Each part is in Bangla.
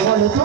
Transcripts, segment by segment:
বলো তো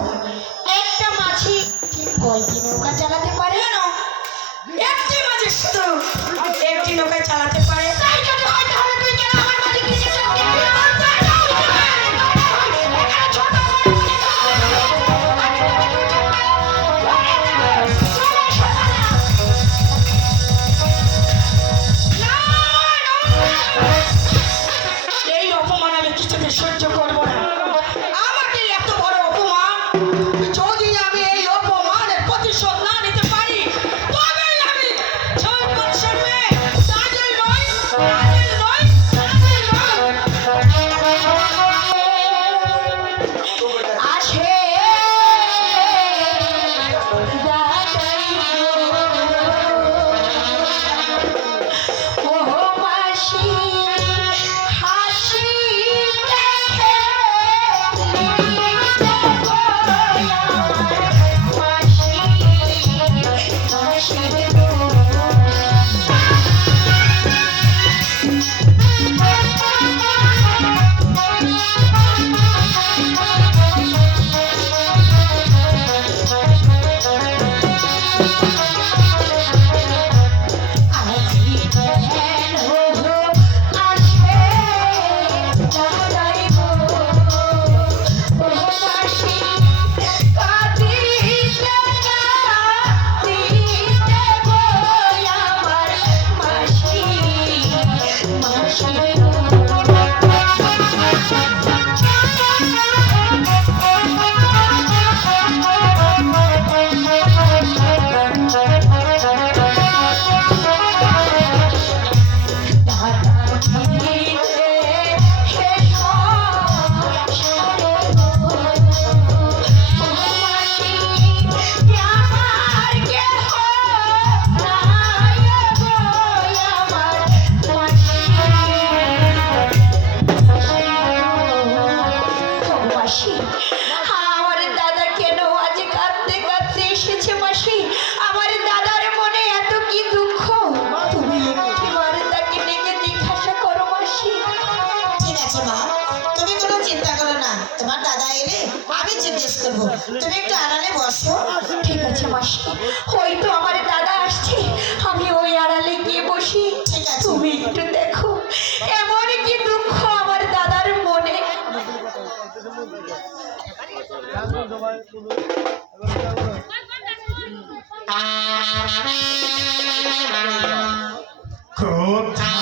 তুমি একটু আড়ালে বসো। ঠিক আছে, মাসি। হয়তো আমার দাদা আসছে। আমি ওই আড়ালে গিয়ে বসি। তুমি একটু দেখো। এমন কি দুঃখ আমার দাদার মনে। কোথায়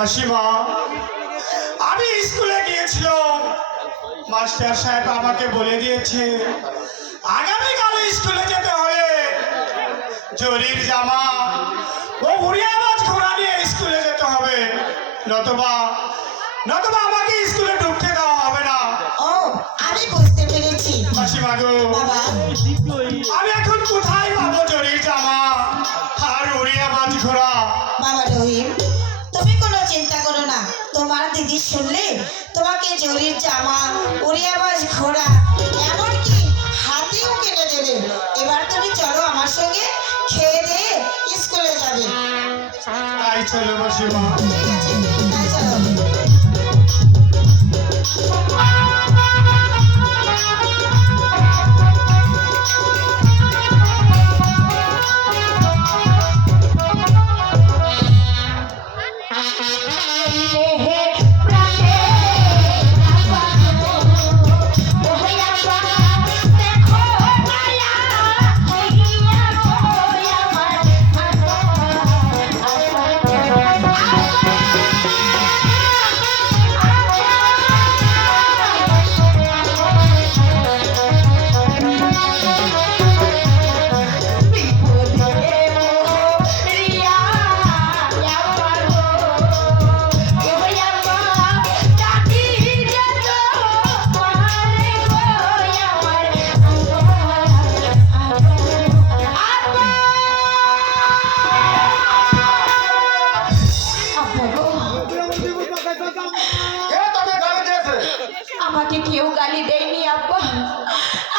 মাসিমা আমি স্কুলে গিয়েছিলাম। মাস্টার সাহেব আমাকে বলে দিয়েছে আগামীকাল স্কুলে যেতে হলে জরির জামা ও উড়িয়া মাছ ঘোড়া নিয়ে স্কুলে যেতে হবে। নতবা নতবা আমাকে স্কুলে ঢুকতে দেওয়া হবে না। ও আমি বুঝতে পেরেছি। মাসিমা গো বাবা। শুনলে তোমাকে জরির জামা উড়ে ঘোড়া এমনকি হাতেও কেটে দেবে। এবার তুমি চলো আমার সঙ্গে খেয়ে দিয়ে স্কুলে যাবে। ঠিক আছে তাই চলো।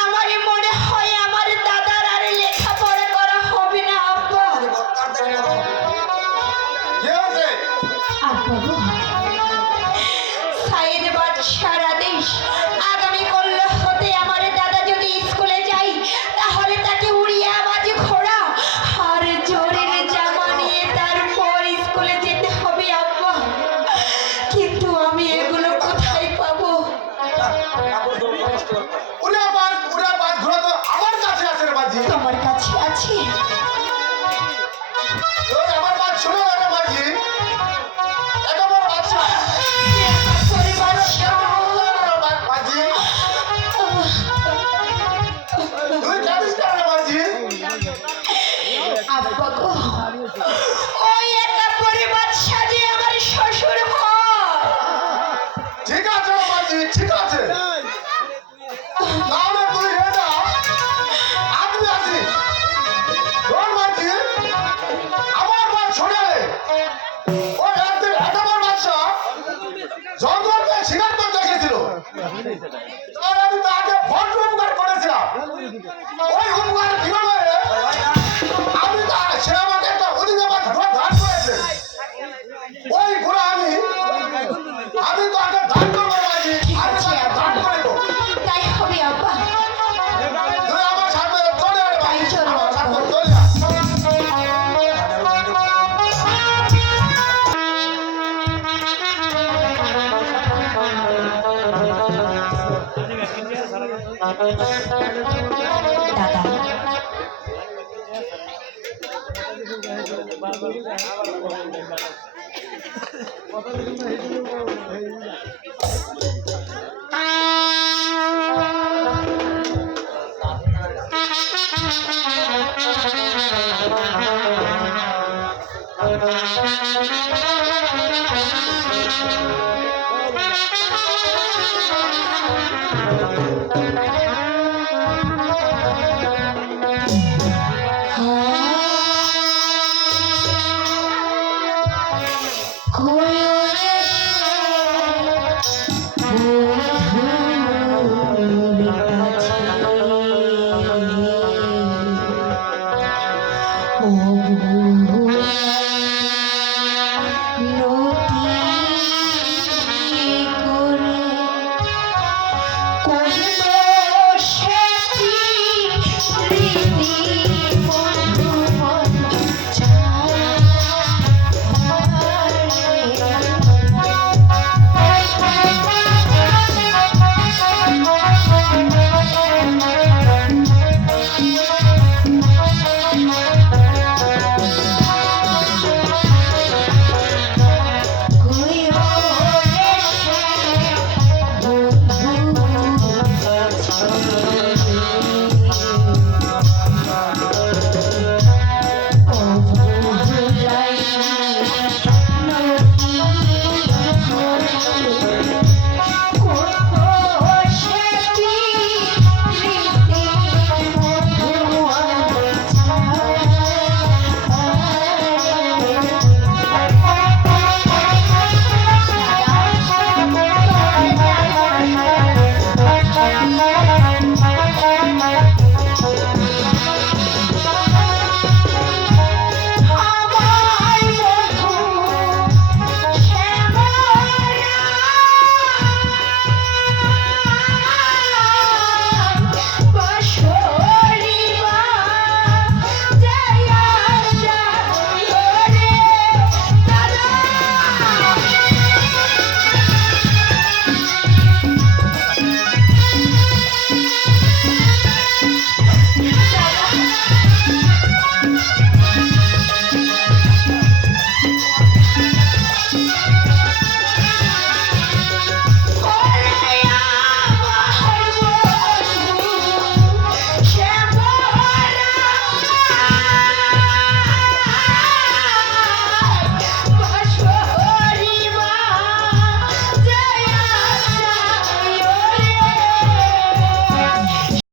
আমারে মনে হয় আমার দাদার আর লেখাপড়া করা হবে না আব্বা। সাইদ বাদশাহ আদেশ আগামী কল্যাণ হতে আমার দাদা যদি স্কুলে যাই তাহলে তাকে উড়িয়ে আওয়াজে ঘোড়া। আর জোরের জামা নিয়ে তারপর স্কুলে যেতে হবে আব্বা। কিন্তু আমি এগুলো কোথায় পাবো? দাদা। কত